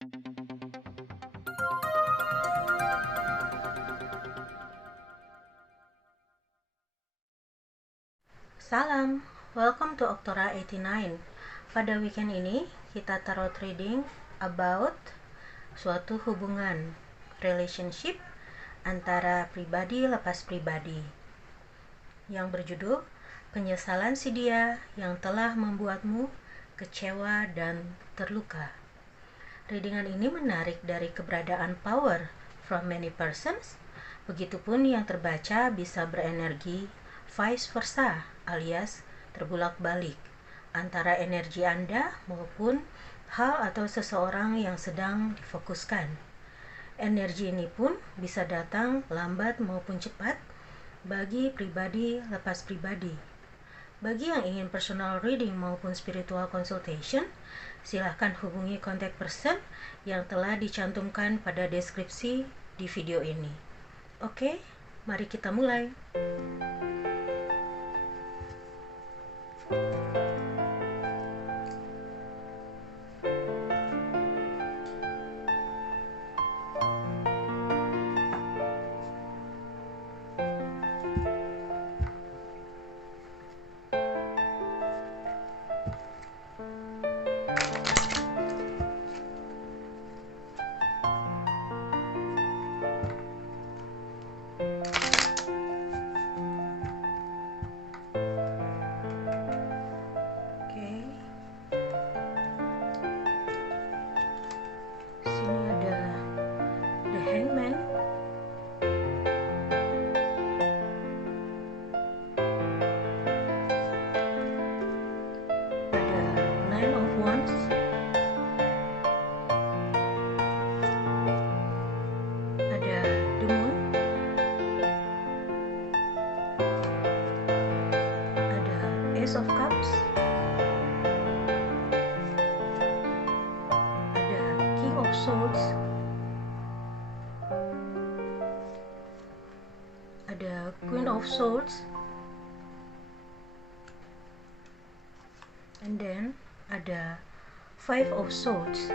Salam, welcome to Oktora 89. Pada weekend ini, kita tarot reading about suatu hubungan, relationship antara pribadi lepas pribadi, yang berjudul penyesalan si dia yang telah membuatmu kecewa dan terluka. Readingan ini menarik dari keberadaan power from many persons, begitupun yang terbaca bisa berenergi vice versa, alias terbulak-balik antara energi Anda maupun hal atau seseorang yang sedang difokuskan. Energi ini pun bisa datang lambat maupun cepat bagi pribadi lepas pribadi. Bagi yang ingin personal reading maupun spiritual consultation, silahkan hubungi contact person yang telah dicantumkan pada deskripsi di video ini. Oke, mari kita mulai. Ace of Cups, ada King of Swords, ada Queen of Swords, and then ada Five of Swords.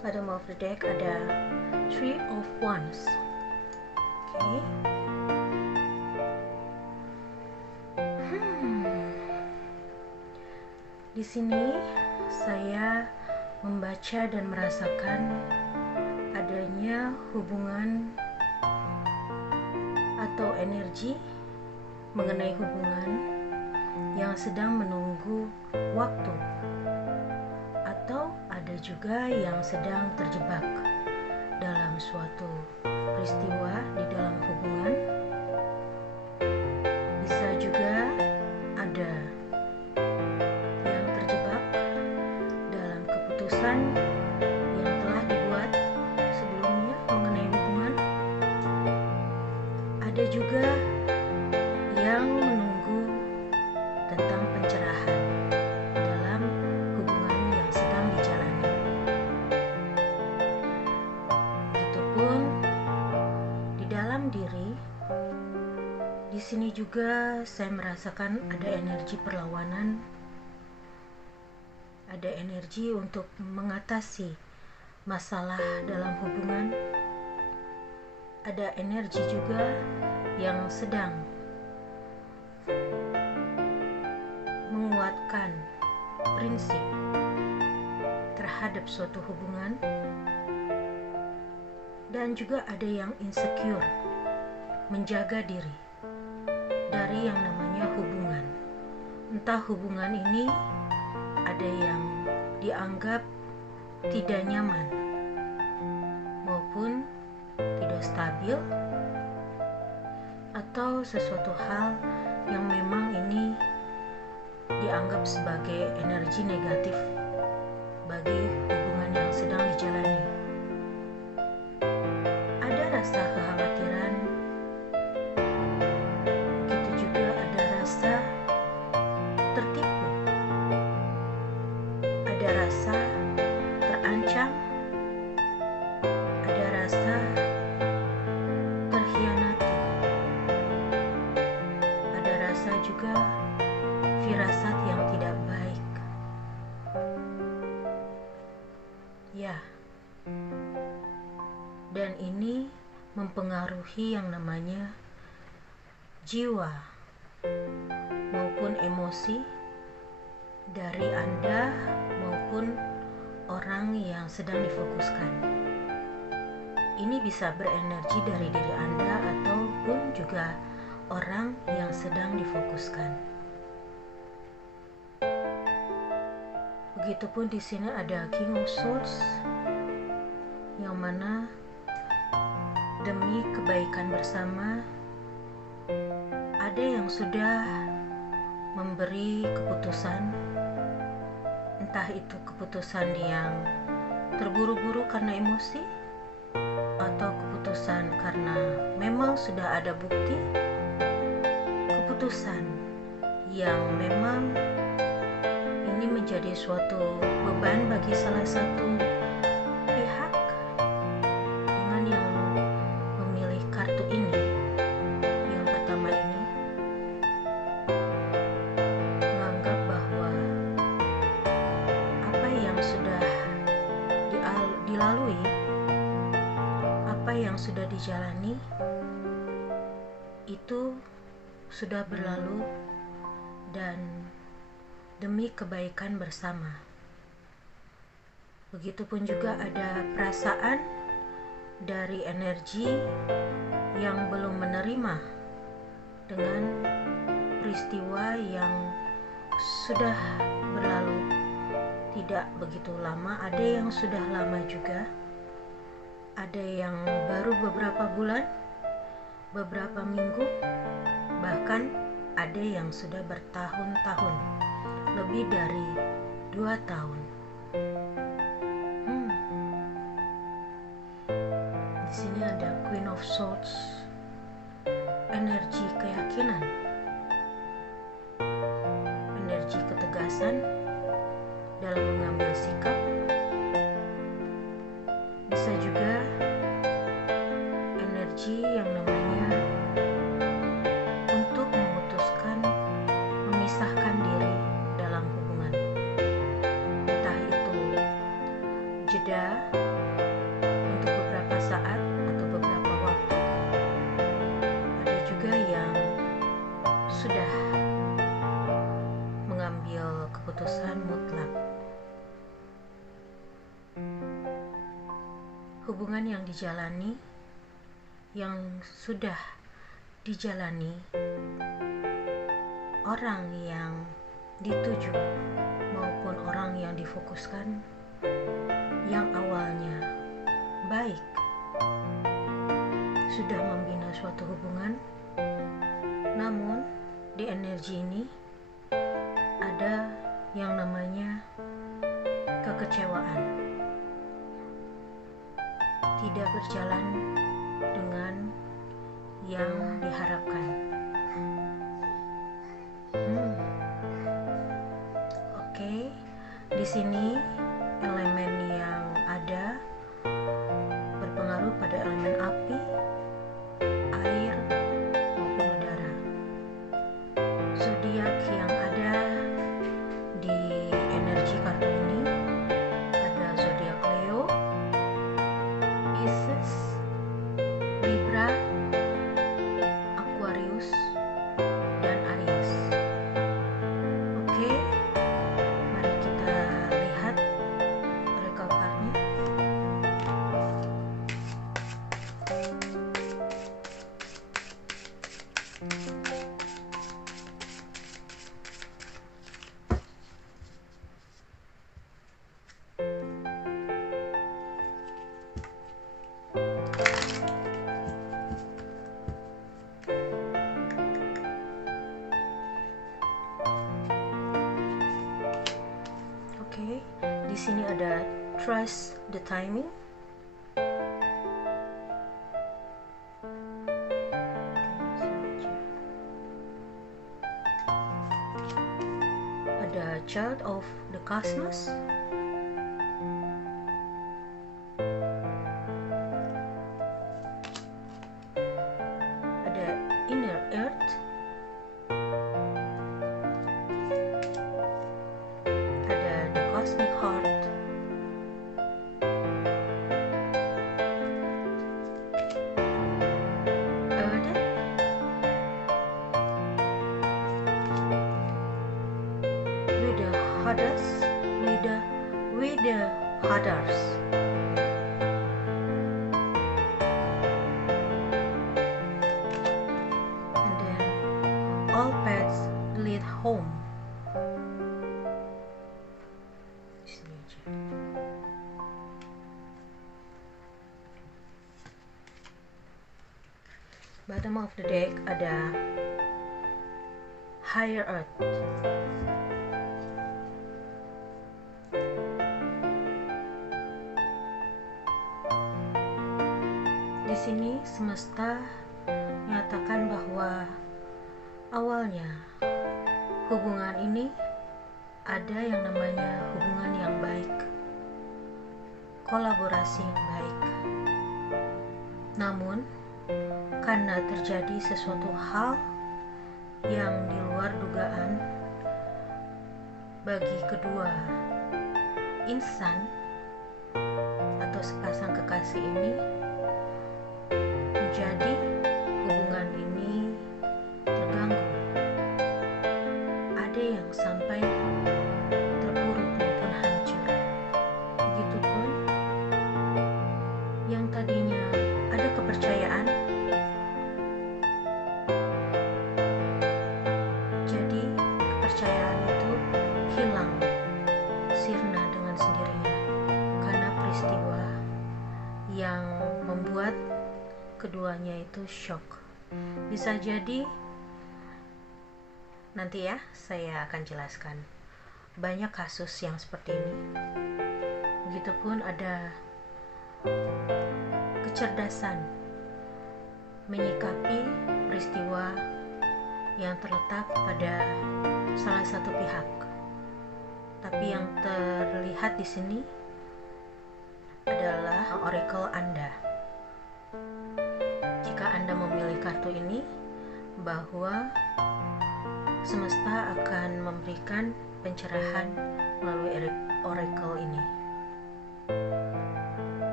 Bottom of the deck ada Three of Wands. Oke. Di sini saya membaca dan merasakan adanya hubungan atau energi mengenai hubungan yang sedang menunggu waktu, atau ada juga yang sedang terjebak dalam suatu peristiwa di dalam hubungan. Bisa juga ada yang terjebak dalam keputusan yang telah dibuat sebelumnya mengenai hubungan. Ada juga yang menunggu tentang pencerahan dalam hubungan yang sedang dijalani. Begitupun di dalam diri, di sini juga saya merasakan ada energi perlawanan, ada energi untuk mengatasi masalah dalam hubungan, ada energi juga yang sedang menguatkan prinsip terhadap suatu hubungan, dan juga ada yang insecure, menjaga diri dari yang namanya hubungan. Entah hubungan ini ada yang dianggap tidak nyaman maupun tidak stabil, atau sesuatu hal yang memang ini dianggap sebagai energi negatif bagi hubungan yang sedang dijalani. Ada rasa kekhawatiran, begitu juga ada rasa tertipu, ada rasa terancam, ada rasa terhianati, ada rasa juga firasat yang tidak baik. mempengaruhi yang namanya jiwa maupun emosi dari Anda maupun orang yang sedang difokuskan. Ini bisa berenergi dari diri Anda ataupun juga orang yang sedang difokuskan. Begitupun di sini ada King of Swords, yang mana demi kebaikan bersama ada yang sudah memberi keputusan, entah itu keputusan yang terburu-buru karena emosi atau keputusan karena memang sudah ada bukti, keputusan yang memang ini menjadi suatu beban bagi salah satu pihak dengan yang memilih kartu ini. Yang pertama ini menganggap bahwa apa yang sudah dilalui, apa yang sudah dijalani itu sudah berlalu dan demi kebaikan bersama. Begitupun juga ada perasaan dari energi yang belum menerima dengan peristiwa yang sudah berlalu tidak begitu lama, ada yang sudah lama juga, ada yang baru beberapa bulan, beberapa minggu, bahkan ada yang sudah bertahun-tahun, lebih dari 2 tahun. Di sini ada Queen of Swords, energi keyakinan, energi ketegasan dalam mengambil sikap. Bisa juga energi yang namanya untuk memutuskan, memisahkan diri dalam hubungan, entah itu jeda untuk beberapa saat atau beberapa waktu. Ada juga yang sudah mengambil keputusan mutlak. Hubungan yang dijalani, yang sudah dijalani, orang yang dituju maupun orang yang difokuskan, yang awalnya baik, sudah membina suatu hubungan, namun di energi ini ada yang namanya kekecewaan, tidak berjalan dengan yang diharapkan. Oke, di sini elemen yang ada berpengaruh pada elemen api, air, maupun udara. Zodiak yang ada di energi kartu ini ada zodiak Leo, Pisces, Libra, Aquarius, dan Aries. Oke, mari kita lihat rekap kartunya. Oke, di sini ada trust the timing. Ada child of the cosmos. Ada inner earth. Ada the cosmic heart. others with the others. And then all paths lead home. Bottom of the deck ada Higher Earth. Di sini semesta menyatakan bahwa awalnya hubungan ini ada yang namanya hubungan yang baik, kolaborasi yang baik. Namun karena terjadi sesuatu hal yang di luar dugaan bagi kedua insan atau sepasang kekasih ini, menjadi hubungan ini terganggu. Ada yang sampai terpuruk maupun hancur. Begitupun yang tadinya ada kepercayaan, jadi kepercayaan itu hilang, sirna dengan sendirinya karena peristiwa yang membuat keduanya itu shock. Bisa jadi nanti ya saya akan jelaskan banyak kasus yang seperti ini. Begitupun ada kecerdasan menyikapi peristiwa yang terletak pada salah satu pihak. Tapi yang terlihat di sini adalah oracle Anda. Jika Anda memilih kartu ini, bahwa semesta akan memberikan pencerahan melalui oracle ini.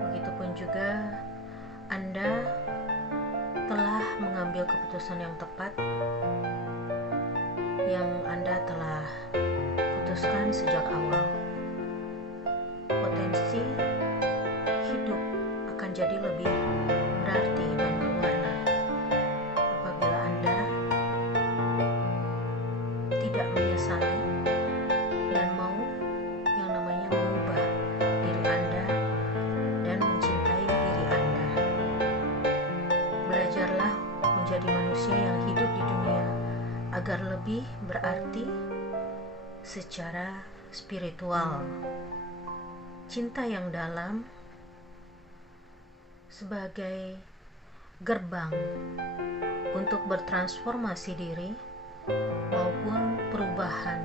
Begitupun juga Anda telah mengambil keputusan yang tepat, yang Anda telah putuskan sejak awal. Potensi hidup akan jadi lebih berarti dan berwarna apabila Anda tidak menyesali dan mau yang namanya mengubah diri Anda dan mencintai diri Anda. Belajarlah menjadi manusia yang hidup di dunia agar lebih berarti secara spiritual. Cinta yang dalam sebagai gerbang untuk bertransformasi diri maupun perubahan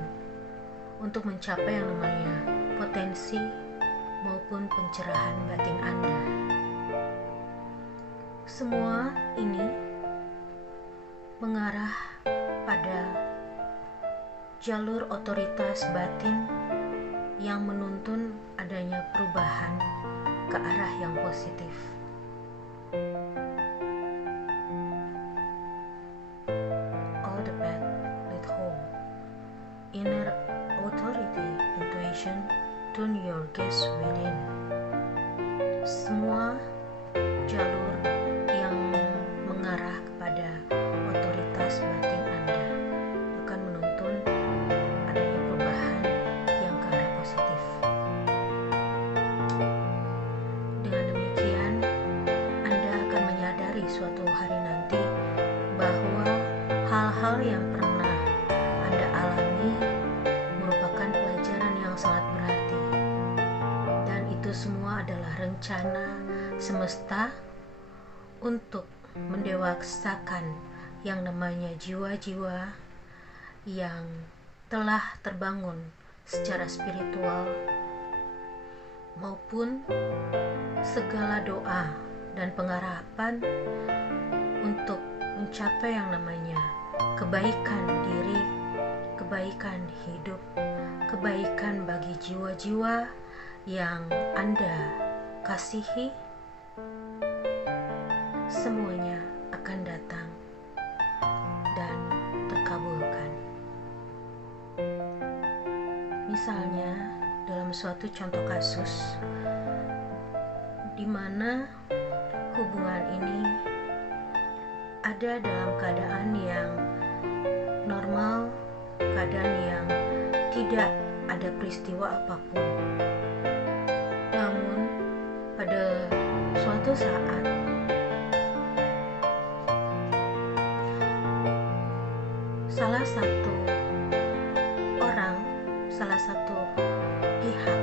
untuk mencapai yang namanya potensi maupun pencerahan batin Anda. Semua ini mengarah pada jalur otoritas batin yang menuntun adanya perubahan ke arah yang positif. All the path lead home. Inner authority, intuition, tune your gaze within. Semua jalur yang mengarah kepada otoritas batin Anda akan menuntun adanya perubahan yang ke arah positif. Dengan demikian, Anda akan menyadari suatu hari nanti bahwa hal-hal yang pernah Anda alami merupakan pelajaran yang sangat berarti, dan itu semua adalah rencana semesta untuk mendewasakan yang namanya jiwa-jiwa yang telah terbangun secara spiritual, maupun segala doa dan pengharapan untuk mencapai yang namanya kebaikan diri, kebaikan hidup, kebaikan bagi jiwa-jiwa yang Anda kasihi. Semuanya akan datang dan terkabulkan. Misalnya dalam suatu contoh kasus di mana hubungan ini ada dalam keadaan yang normal, keadaan yang tidak ada peristiwa apapun. Namun pada suatu saat salah satu pihak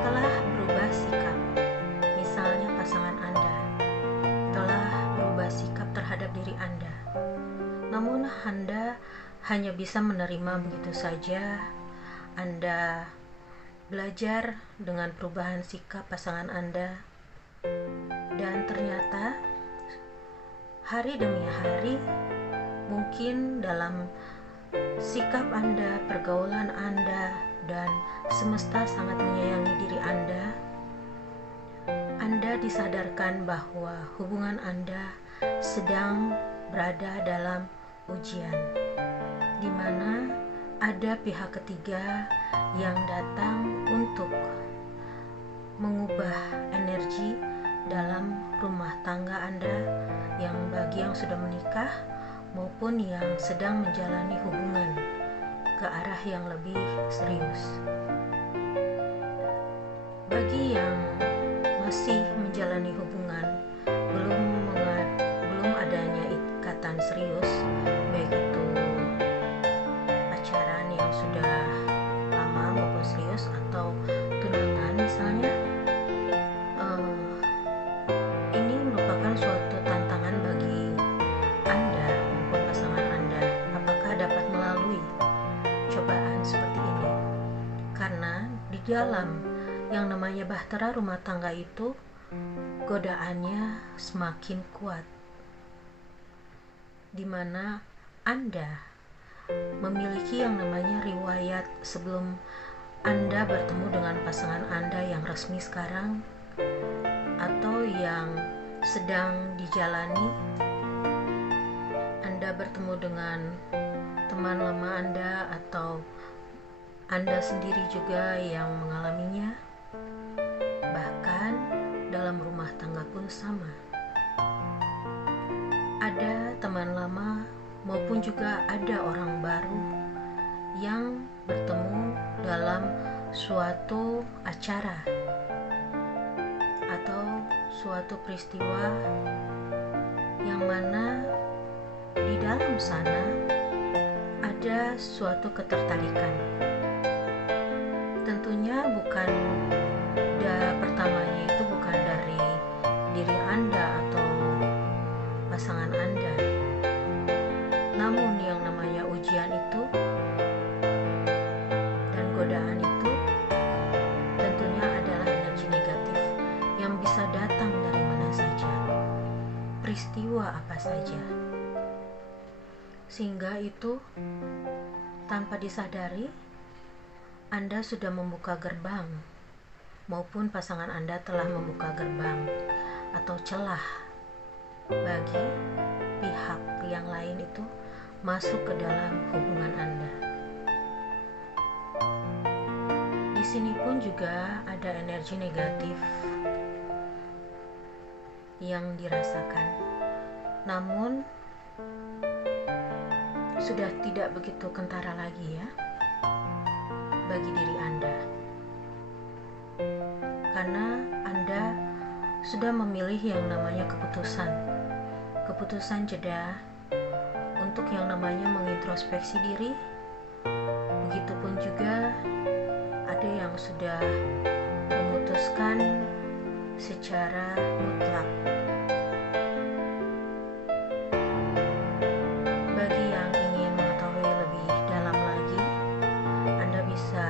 telah berubah sikap. Misalnya pasangan Anda telah berubah sikap terhadap diri Anda. Namun Anda hanya bisa menerima begitu saja. Anda belajar dengan perubahan sikap pasangan Anda, dan ternyata hari demi hari mungkin dalam sikap Anda, pergaulan Anda, dan semesta sangat menyayangi diri Anda. Anda disadarkan bahwa hubungan Anda sedang berada dalam ujian, di mana ada pihak ketiga yang datang untuk mengubah energi dalam rumah tangga Anda, yang bagi yang sudah menikah maupun yang sedang menjalani hubungan ke arah yang lebih serius. Bagi yang masih menjalani hubungan belum adanya ikatan serius, baik itu pacaran yang sudah lama maupun serius atau tunangan misalnya, ini merupakan suatu tantangan bagi Anda maupun pasangan Anda, apakah dapat melalui cobaan seperti ini. Karena di dalam yang namanya bahtera rumah tangga itu, godaannya semakin kuat, di mana Anda memiliki yang namanya riwayat sebelum Anda bertemu dengan pasangan Anda yang resmi sekarang atau yang sedang dijalani. Anda bertemu dengan teman lama Anda atau Anda sendiri juga yang mengalaminya. Bahkan dalam rumah tangga pun sama. Ada teman lama maupun juga ada orang baru yang bertemu dalam suatu acara atau suatu peristiwa yang mana di dalam sana ada suatu ketertarikan. Tentunya bukan pertamanya itu bukan dari diri Anda atau pasangan Anda. Namun yang namanya ujian itu dan godaan itu tentunya adalah energi negatif yang bisa datang dari mana saja, peristiwa apa saja. Sehingga itu tanpa disadari Anda sudah membuka gerbang, maupun pasangan Anda telah membuka gerbang atau celah bagi pihak yang lain itu masuk ke dalam hubungan Anda. Di sini pun juga ada energi negatif yang dirasakan, namun sudah tidak begitu kentara lagi ya bagi diri Anda, karena Anda sudah memilih yang namanya keputusan jeda untuk yang namanya mengintrospeksi diri. Begitupun juga ada yang sudah memutuskan secara mutlak. Bagi yang ingin mengetahui lebih dalam lagi, Anda bisa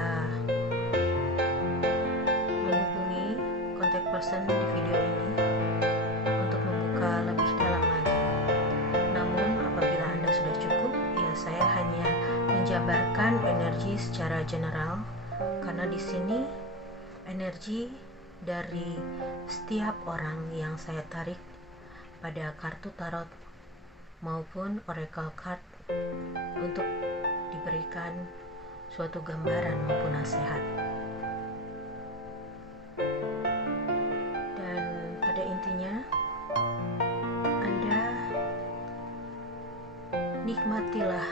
menghubungi contact person di video ini untuk membuka lebih dalam lagi. Namun apabila Anda sudah cukup, ya saya hanya menjabarkan energi secara general, karena di sini energi dari setiap orang yang saya tarik pada kartu tarot maupun oracle card untuk diberi memberikan suatu gambaran maupun nasihat. Dan pada intinya, Anda nikmatilah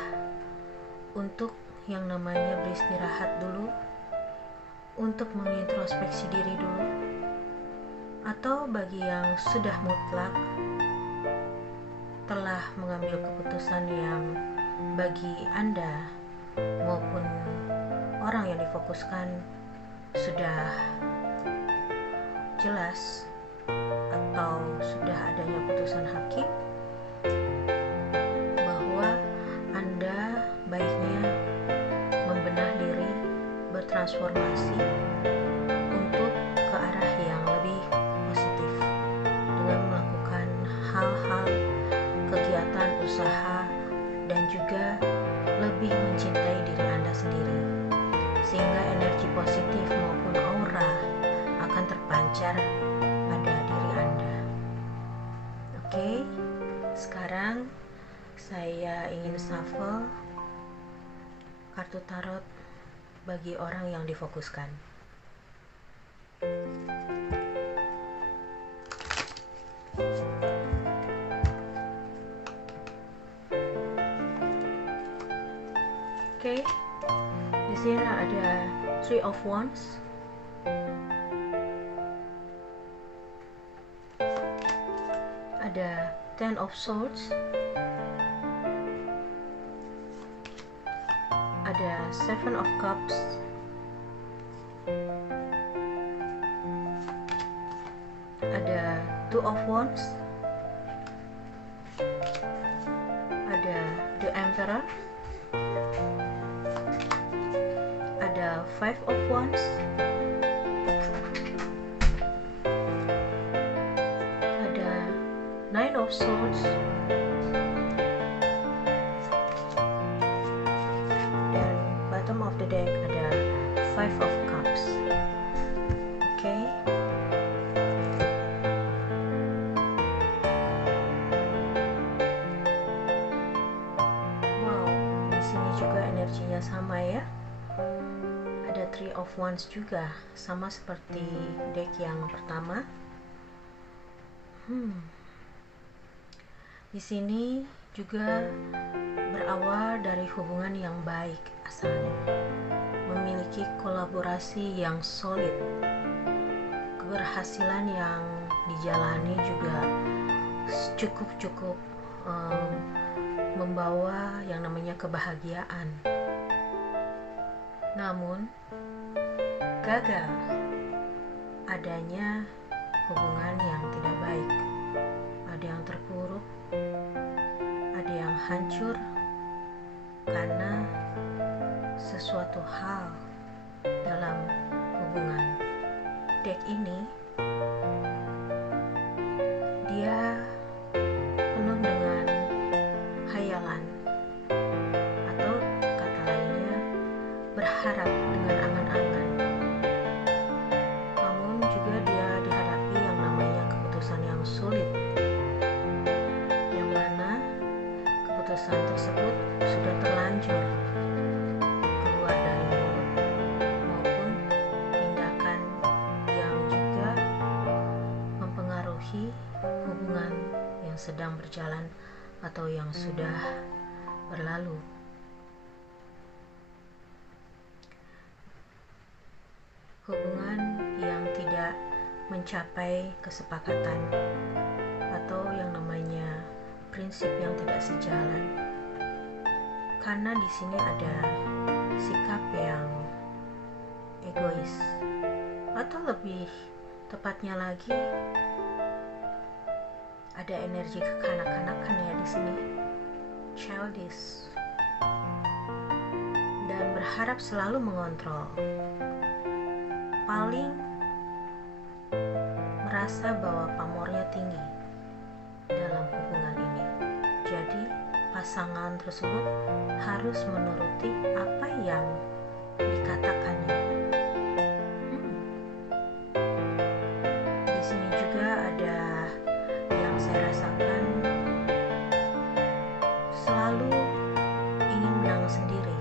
untuk yang namanya beristirahat dulu, untuk mengintrospeksi diri dulu, atau bagi yang sudah mutlak telah mengambil keputusan yang bagi Anda maupun orang yang difokuskan sudah jelas atau sudah adanya putusan hakim bahwa Anda baiknya membenah diri, bertransformasi untuk ke arah yang lebih positif dengan melakukan hal-hal, kegiatan, usaha, dan juga lebih mencintai diri Anda sendiri, sehingga energi positif maupun aura akan terpancar pada diri Anda. Oke, sekarang saya ingin shuffle kartu tarot bagi orang yang difokuskan. Oke, di sini ada Three of Wands, ada Ten of Swords, ada Seven of Cups, ada Two of Wands, ada The Emperor, ada Five of Wands, ada Nine of Swords, dan bottom of the deck ada Five of Cups. Oke. Wow, di sini juga energinya sama ya. Ada Three of Wands juga, sama seperti deck yang pertama. Di sini juga berawal dari hubungan yang baik asalnya, memiliki kolaborasi yang solid, keberhasilan yang dijalani juga cukup membawa yang namanya kebahagiaan. Namun gagal adanya hubungan yang tidak baik, ada yang terpuruk, ada yang hancur karena sesuatu hal dalam hubungan. Deck ini dia penuh dengan hayalan, atau kata lainnya berharap dengan angan-angan. Namun juga dia dihadapi yang namanya keputusan yang sulit, yang mana keputusan tersebut sudah terlanjur keluar dari mulut maupun tindakan yang juga mempengaruhi hubungan yang sedang berjalan atau yang sudah berlalu. Hubungan yang tidak mencapai kesepakatan atau yang namanya prinsip yang tidak sejalan, karena di sini ada sikap yang egois, atau lebih tepatnya lagi ada energi kekanak-kanakan ya di sini, childish, dan berharap selalu mengontrol, paling merasa bahwa pamornya tinggi dalam hubungan ini. Jadi pasangan tersebut harus menuruti apa yang dikatakannya. Di sini juga ada yang saya rasakan selalu ingin menang sendiri,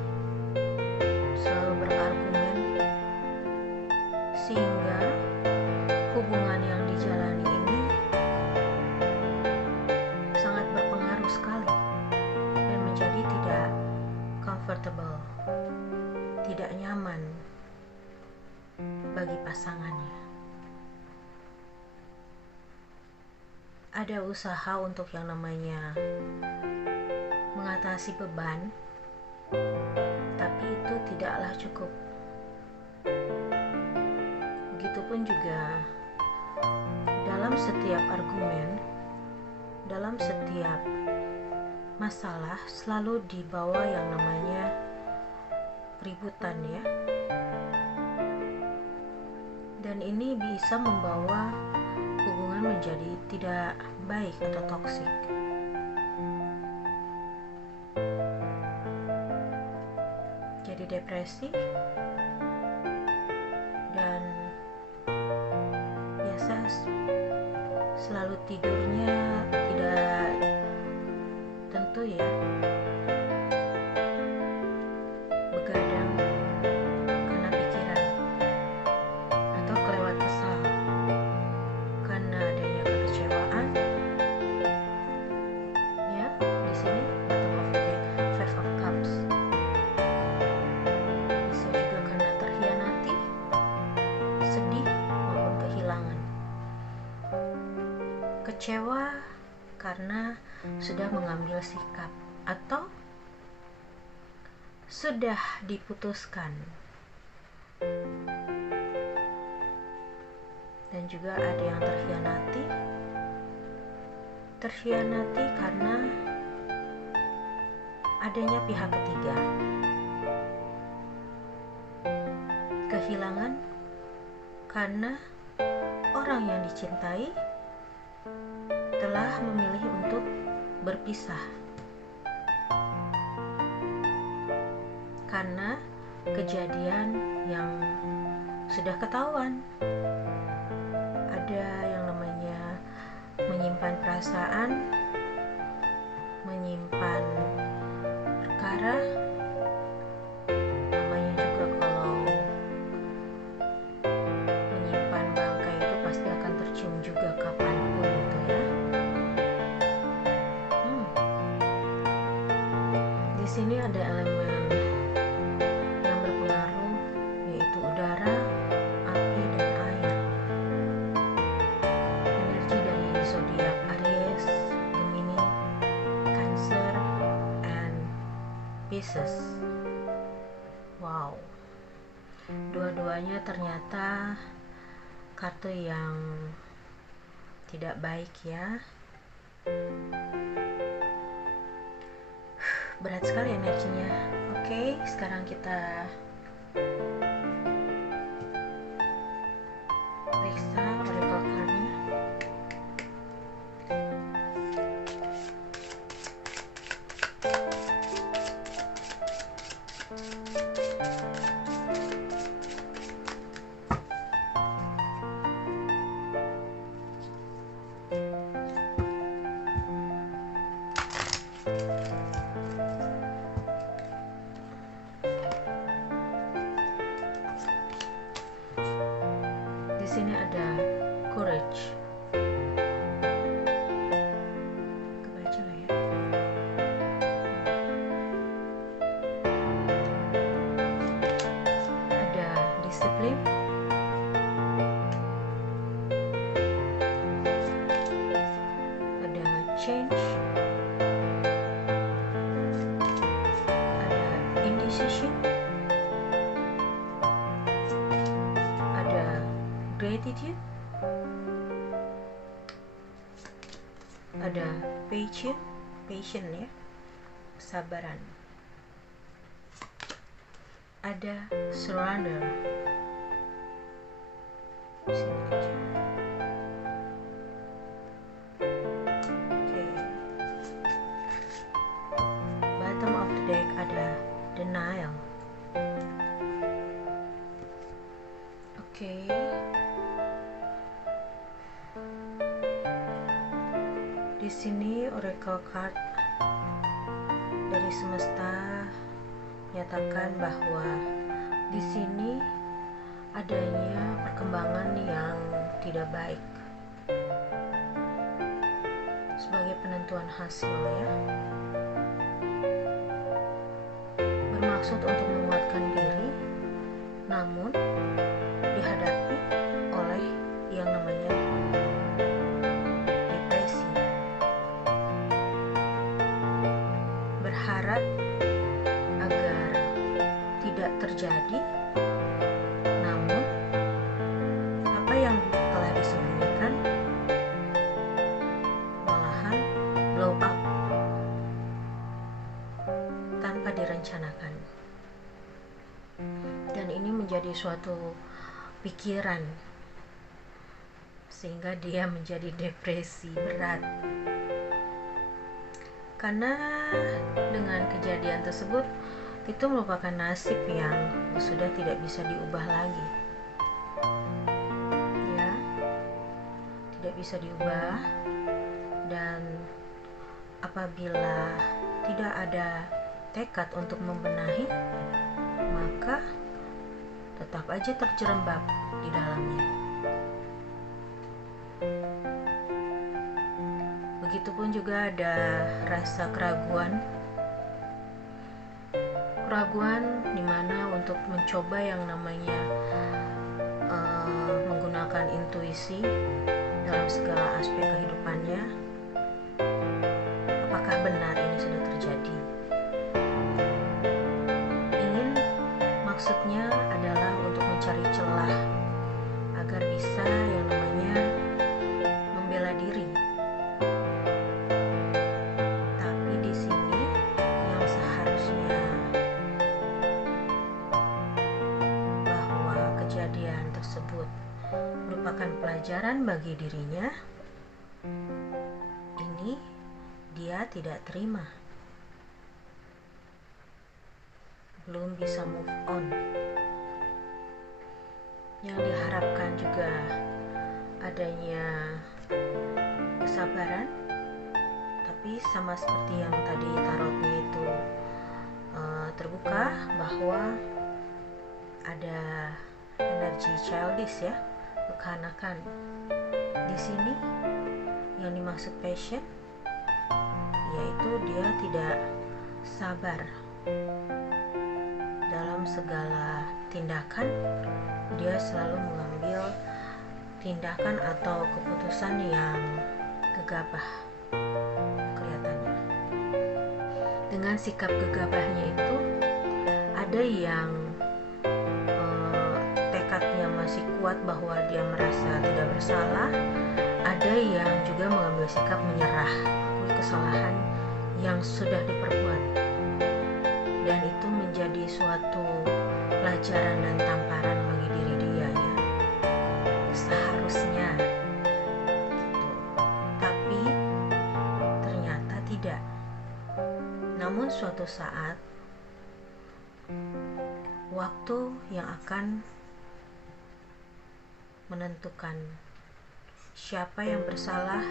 uncomfortable, tidak nyaman bagi pasangannya. Ada usaha untuk yang namanya mengatasi beban, tapi itu tidaklah cukup. Begitupun juga dalam setiap argumen, dalam setiap masalah selalu dibawa yang namanya keributan ya. Dan ini bisa membawa hubungan menjadi tidak baik atau toksik. Jadi depresi dan biasa selalu tidurnya tidak tentu ya, begadang karena pikiran atau kelewat kesal karena adanya kekecewaan ya. Di sini bottom of the deck, Five of Cups. Bisa juga karena terhianati, sedih maupun kehilangan. Kecewa karena sudah mengambil sikap atau sudah diputuskan. Dan juga ada yang terhianati karena adanya pihak ketiga. Kehilangan karena orang yang dicintai telah memilih untuk berpisah karena kejadian yang sudah ketahuan. Ada yang namanya menyimpan perasaan, menyimpan perkara. Namanya juga kalau menyimpan bangkai itu pasti akan tercium juga kapanpun itu ya. Di sini ada elemen yang berpengaruh, yaitu udara, api, dan air. Energi dari zodiak Aries, Gemini, Cancer, and Pisces. Wow, dua-duanya ternyata kartu yang tidak baik ya. Berat sekali energinya. Oke, sekarang kita periksa oracle card-nya. Di sini ada courage. Kebaca nggak ya? Ada disiplin. Ada change. Ada indecision. Gratitude, ada patient ya, kesabaran, ada surrender. Sini aja. Oke. Bottom of the deck ada denial. Oke. Di sini oracle card dari semesta nyatakan bahwa di sini adanya perkembangan yang tidak baik sebagai penentuan hasil ya. bermaksud untuk menguatkan diri, namun dihadapi oleh yang namanya depresi. Berharap agar tidak terjadi, namun apa yang telah disembunyikan malahan blow up tanpa direncanakan. Dan ini menjadi suatu pikiran sehingga dia menjadi depresi berat. Karena dengan kejadian tersebut itu merupakan nasib yang sudah tidak bisa diubah lagi. Ya, tidak bisa diubah, dan apabila tidak ada tekad untuk membenahi, maka tetap aja terjerembab di dalamnya. Begitupun juga ada rasa keraguan dimana untuk mencoba yang namanya menggunakan intuisi dalam segala aspek kehidupannya. Apakah benar ini sudah terjadi? Maksudnya adalah untuk mencari celah agar bisa yang namanya membela diri. Tapi di sini yang seharusnya bahwa kejadian tersebut merupakan pelajaran bagi dirinya, ini dia tidak terima. Belum bisa move on. Yang diharapkan juga adanya kesabaran, tapi sama seperti yang tadi tarotnya itu terbuka bahwa ada energi childish, ya, kekanakan. Di sini yang dimaksud passion yaitu dia tidak sabar dalam segala tindakan. Dia selalu mengambil tindakan atau keputusan yang gegabah kelihatannya. Dengan sikap gegabahnya itu, ada yang tekadnya masih kuat bahwa dia merasa tidak bersalah, ada yang juga mengambil sikap menyerah, akui kesalahan yang sudah diperbuat. Dan itu menjadi suatu pelajaran dan tamparan bagi diri dia, ya. Seharusnya gitu. Tapi ternyata tidak. Namun suatu saat waktu yang akan menentukan siapa yang bersalah,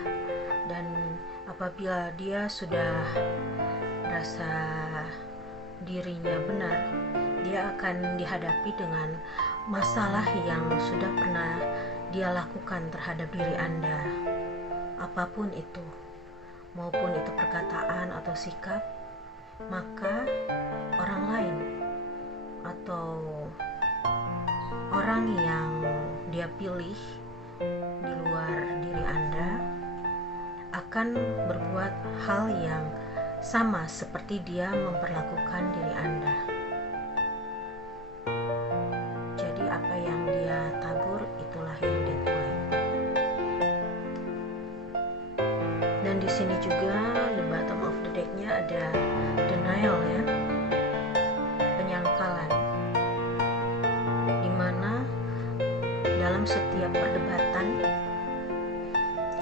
dan apabila dia sudah merasa dirinya benar, dia akan dihadapi dengan masalah yang sudah pernah dia lakukan terhadap diri Anda, apapun itu, maupun itu perkataan atau sikap. Maka orang lain atau orang yang dia pilih di luar diri Anda akan berbuat hal yang sama seperti dia memperlakukan diri Anda. Jadi apa yang dia tabur, itulah yang dia tuai. Dan di sini juga the bottom of the deck-nya ada denial, ya, penyangkalan, dimana dalam setiap perdebatan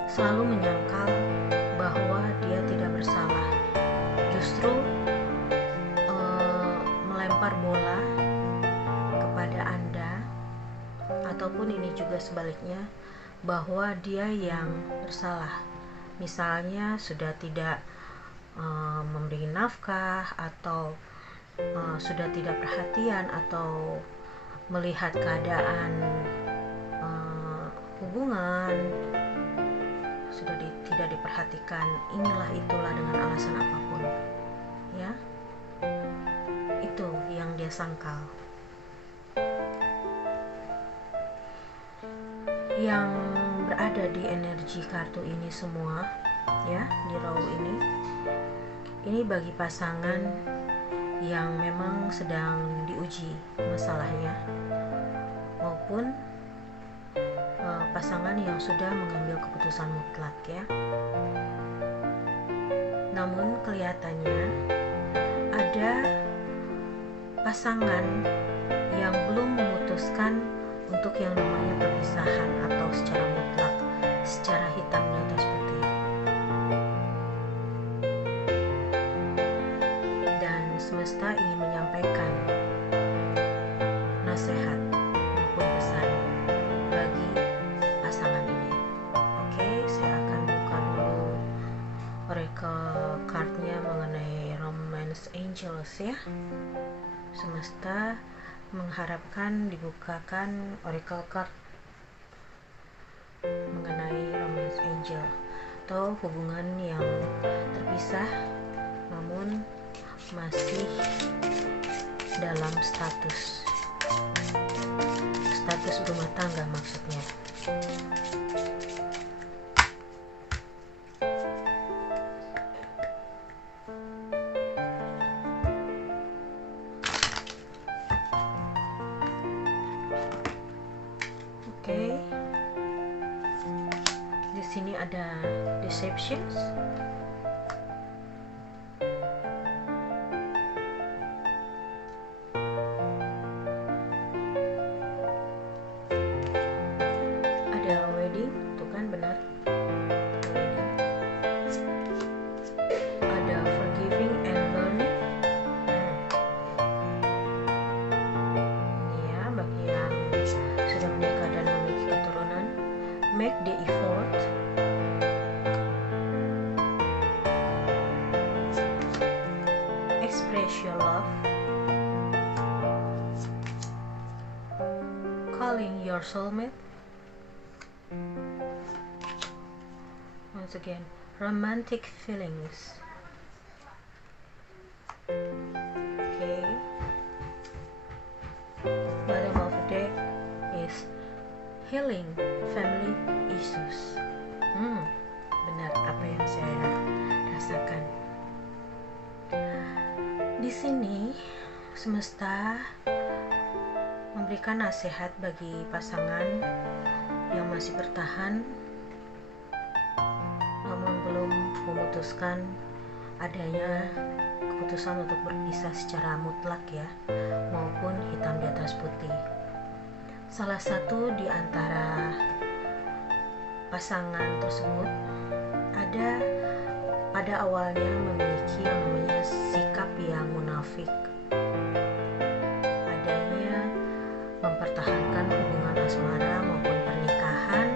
selalu menyangkal bahwa dia tidak bersalah, justru melempar bola kepada Anda, ataupun ini juga sebaliknya, bahwa dia yang bersalah. Misalnya sudah tidak memberi nafkah, atau sudah tidak perhatian, atau melihat keadaan hubungan sudah tidak diperhatikan, inilah itulah dengan alasan apapun, ya. Itu yang daya sangkal. Yang berada di energi kartu ini semua, ya, di row ini bagi pasangan yang memang sedang diuji masalahnya, maupun pasangan yang sudah mengambil keputusan mutlak, ya. Namun kelihatannya ada pasangan yang belum memutuskan untuk yang namanya perpisahan atau secara mutlak, secara hitam di atas putih. Dan semesta ingin menyampaikan nasihat maupun pesan bagi pasangan ini. Oke, saya akan buka dulu oracle cardnya mengenai Romance Angels, ya. Semesta mengharapkan dibukakan oracle card mengenai Romance Angel atau hubungan yang terpisah namun masih dalam status rumah tangga maksudnya. Oke. Di sini ada deceptions. Ada wedding, tuh kan benar. Ada forgiving and learning. Ini ya, bagi yang sudah menikah dan memiliki keturunan, make the effort. Express your love. Calling your soulmate. Once again, romantic feelings. Okay. Bottom of the deck is healing family issues. Benar apa yang saya rasakan. Di sini semesta memberikan nasihat bagi pasangan yang masih bertahan namun belum memutuskan adanya keputusan untuk berpisah secara mutlak, ya, maupun hitam di atas putih. Salah satu di antara pasangan tersebut ada pada awalnya memiliki yang namanya sikap yang munafik, adanya mempertahankan hubungan asmara maupun pernikahan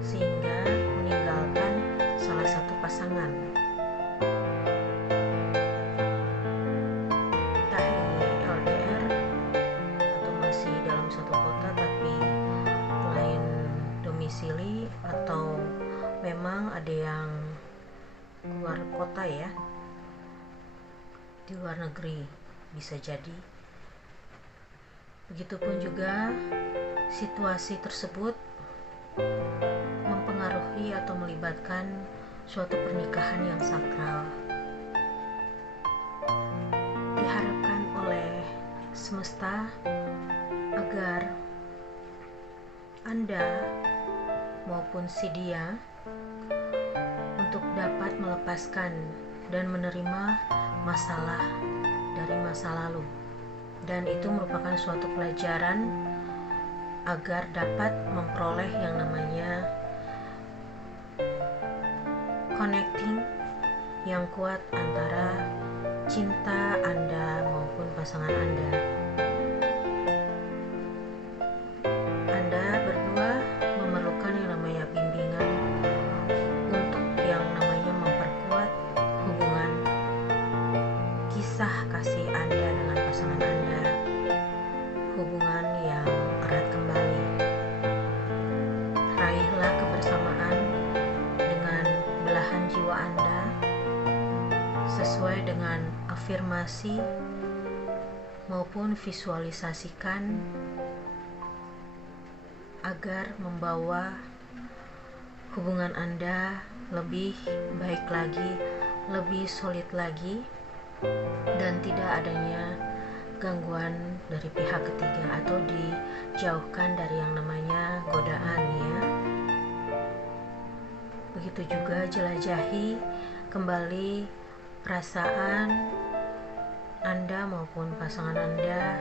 sehingga meninggalkan salah satu pasangan. Entah ini LDR atau masih dalam satu kota tapi lain domisili, atau memang ada yang keluar kota, ya, di luar negeri bisa jadi. Begitupun juga situasi tersebut mempengaruhi atau melibatkan suatu pernikahan yang sakral. Diharapkan oleh semesta agar Anda maupun si dia untuk dapat melepaskan dan menerima masalah dari masa lalu, dan itu merupakan suatu pelajaran agar dapat memperoleh yang namanya connecting yang kuat antara cinta Anda maupun pasangan Anda. Anda berdua memerlukan yang namanya bimbingan untuk yang namanya memperkuat hubungan kisah kasih Anda dengan pasangan Anda, hubungan yang erat kembali. Raihlah kebersamaan dengan belahan jiwa Anda sesuai sesuai dengan afirmasi maupun visualisasikan agar membawa hubungan Anda lebih baik lagi, lebih solid lagi, dan tidak adanya gangguan dari pihak ketiga atau dijauhkan dari yang namanya godaan ya. Begitu juga jelajahi kembali perasaan Anda maupun pasangan Anda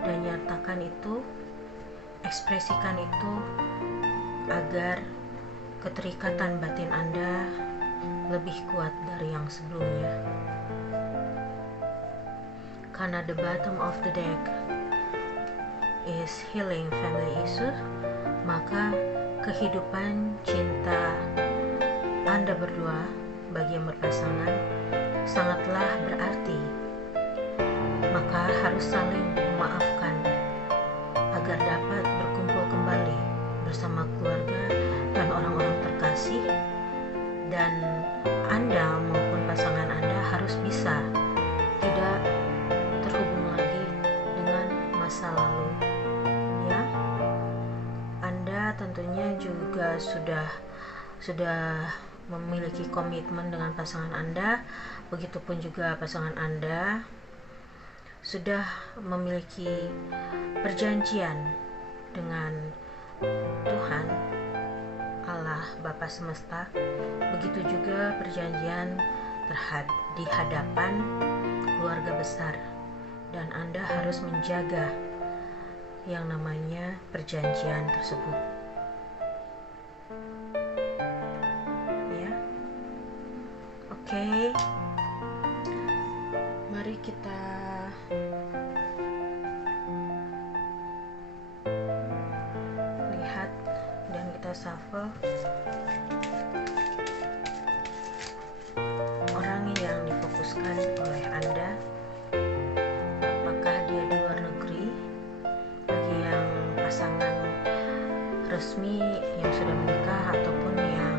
dan nyatakan itu, ekspresikan itu agar keterikatan batin Anda lebih kuat dari yang sebelumnya. Karena the bottom of the deck is healing family issues, maka kehidupan cinta Anda berdua bagi yang berpasangan sangatlah berarti. Maka harus saling memaafkan agar dapat berkumpul kembali bersama keluarga dan orang-orang terkasih, dan Anda maupun pasangan Anda harus bisa tidak terhubung lagi dengan masa lalu ya. Anda tentunya juga sudah memiliki komitmen dengan pasangan Anda, begitupun juga pasangan Anda sudah memiliki perjanjian dengan Tuhan Allah Bapa Semesta, begitu juga perjanjian di hadapan keluarga besar, dan Anda harus menjaga yang namanya perjanjian tersebut ya. Oke, mari kita lihat dan kita shuffle orang yang difokuskan oleh Anda. Apakah dia di luar negeri, bagi yang pasangan resmi yang sudah menikah ataupun yang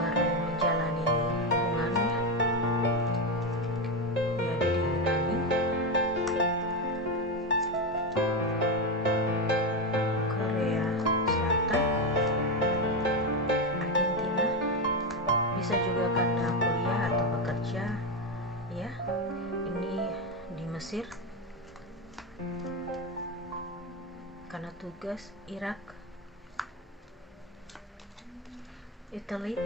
baru menjalani hubungannya, dia ada di Yunani, Korea Selatan, Argentina, bisa juga karena kuliah atau bekerja ya. Ini di Mesir karena tugas, Irak, Italy,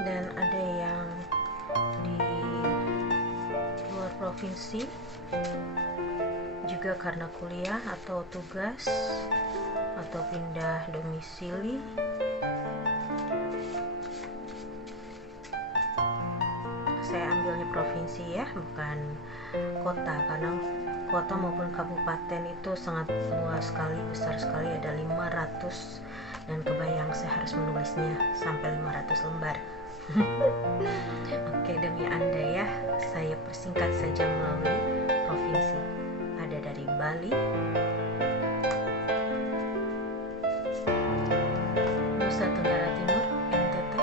dan ada yang di luar provinsi juga karena kuliah atau tugas atau pindah domisili. Saya ambilnya provinsi ya, bukan kota, karena kota maupun kabupaten itu sangat luas sekali, besar sekali, ada 500, dan kebayang saya harus menulisnya sampai 500 lembar. Oke, demi Anda ya, saya persingkat saja melalui provinsi. Ada dari Bali, Nusa Tenggara Timur, NTT,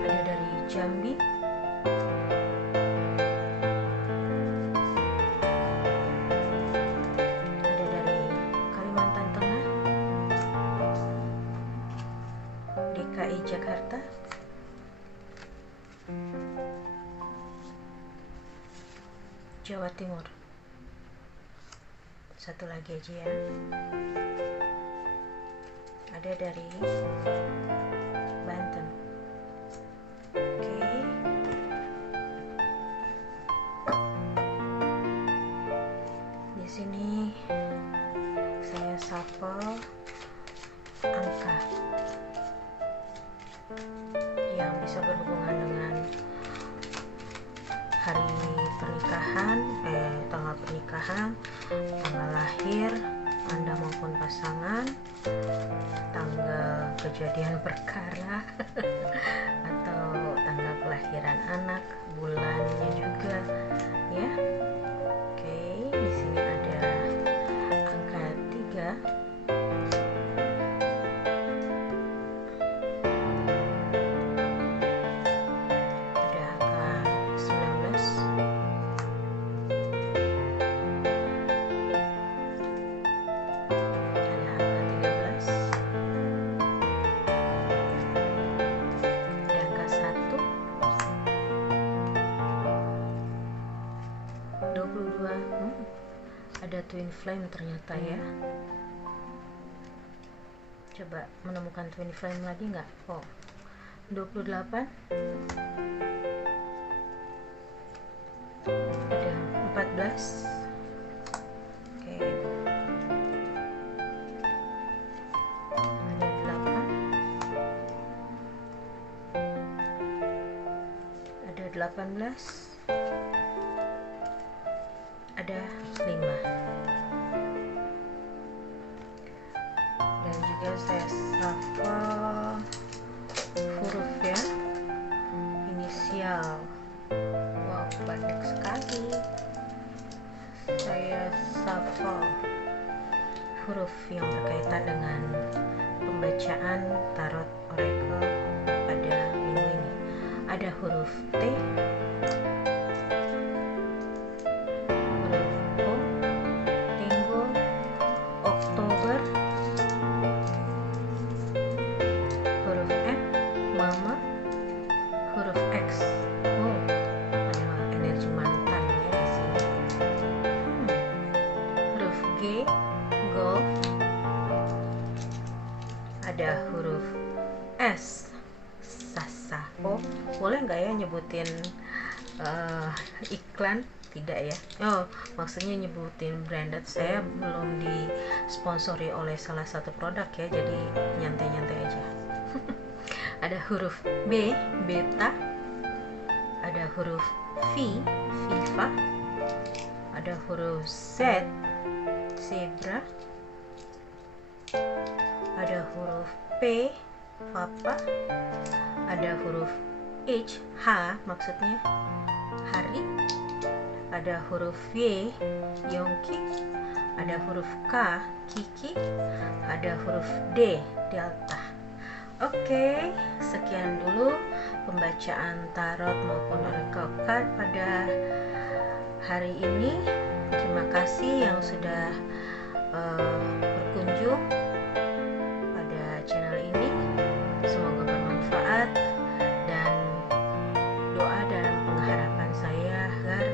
ada dari Jambi, ada dari Kalimantan Tengah, DKI Jakarta, Jawa Timur. Satu lagi aja ya. Ada dari Banten. Oke. Di sini saya shuffle angka yang bisa berhubungan dengan hari pernikahan, tanggal pernikahan, tanggal lahir Anda maupun pasangan, tanggal kejadian perkara atau tanggal kelahiran anak, bulannya juga ya. Oke. Ada twin flame ternyata ya. Coba menemukan twin flame lagi nggak? Oh, 28. Ada 14. Oke. Ada 8. Ada 18. Ada 5. Dan juga saya shuffle huruf ya, inisial. Wow, banyak sekali. Saya shuffle huruf yang berkaitan dengan pembacaan tarot oracle pada minggu ini. Ada huruf T, huruf X. Oh, ada energi mantan ya di sini. Huruf G, golf. Ada huruf S, sasa. Oh, boleh nggak ya nyebutin iklan? Tidak ya. Oh, maksudnya nyebutin branded. Saya belum disponsori oleh salah satu produk ya, jadi nyantai-nyantai aja. Ada huruf B, beta. Ada huruf V, Viva. Ada huruf Z, zebra. Ada huruf P, papa. Ada huruf H, H maksudnya hari. Ada huruf Y, Yongki. Ada huruf K, Kiki. Ada huruf D, Delta. Oke, sekian dulu pembacaan tarot maupun oracle card pada hari ini. Terima kasih yang sudah berkunjung pada channel ini. Semoga bermanfaat, dan doa dan pengharapan saya agar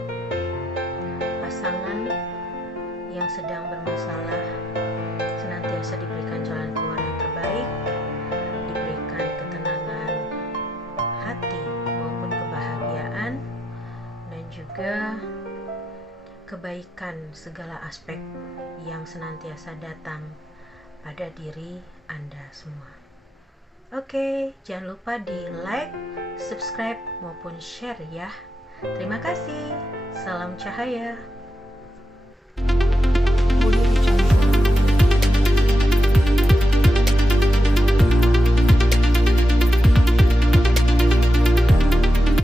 pasangan yang sedang bermasalah senantiasa diberikan jalan keluar yang terbaik, diberikan ketenangan hati maupun kebahagiaan, dan juga kebaikan segala aspek yang senantiasa datang pada diri Anda semua. Oke, jangan lupa di like, subscribe maupun share ya. Terima kasih. Salam cahaya.